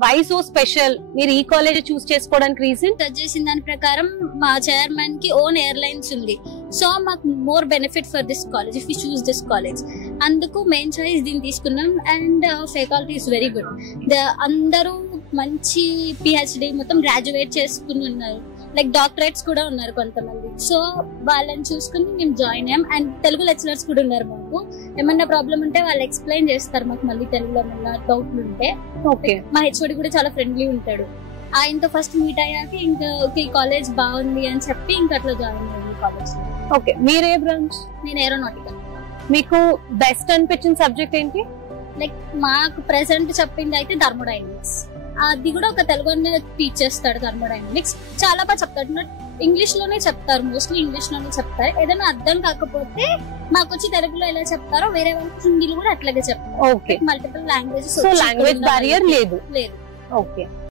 Why so special? మీరు ఈ college చూస్ చేసుకోవడానికి రీజన్? టచ్ చేసిన దాని ప్రకారం మా చైర్మన్ కి ఓన్ ఎయిర్లైన్స్ ఉంది. సో మాకు more benefit for this college if you choose this college. అందుకు మెయిన్ చాయిస్ దీన్ని తీసుకున్నాం. And faculty is very good. అందరూ మంచి పిహెచ్డి మొత్తం గ్రాడ్యుయేట్ చేసుకుని ఉన్నారు. లైక్ డాక్టరేట్స్ కూడా ఉన్నారు కొంతమంది. సో వాళ్ళని చూసుకుని మేము జాయిన్ అయ్యాం. అండ్ తెలుగు లెక్చరర్స్ కూడా ఉన్నారు మాకు. ఏమన్నా ప్రాబ్లం ఉంటే వాళ్ళు ఎక్స్ప్లెయిన్ చేస్తారు మాకు, మళ్ళీ తెలుగులో ఏమన్నా డౌట్లు ఉంటే. ఓకే. మా హెచ్ఓడి కూడా చాలా ఫ్రెండ్లీ ఉంటాడు. ఆయనతో ఫస్ట్ మీట్ అయ్యాక ఇంకా ఈ కాలేజ్ బాగుంది అని చెప్పి ఇంకా అట్లా జాయిన్ అయ్యాను కాలేజ్. ఓకే. మీరే బ్రాంచ్? నేను ఏరోనాటికల్. మీకు బెస్ట్ అనిపించిన సబ్జెక్ట్ ఏంటి? లైక్ మాకు ప్రెసెంట్ చెప్పింది అయితే థర్మోడైనమిక్స్. అది కూడా ఒక తెలుగు టీచ్ చేస్తాడు. థర్మోడైనమిక్స్ చాలా బాగా చెప్తాడు. ఇంగ్లీష్ లోనే చెప్తారు, మోస్ట్లీ ఇంగ్లీష్ లోనే చెప్తారు. ఏదైనా అర్థం కాకపోతే మాకు వచ్చి తెలుగులో ఎలా చెప్తారో వేరే వాళ్ళకి హిందీలో కూడా అట్లాగే చెప్తారు. Okay. Multiple languages. So language barrier లేదు. లేదు. ఓకే.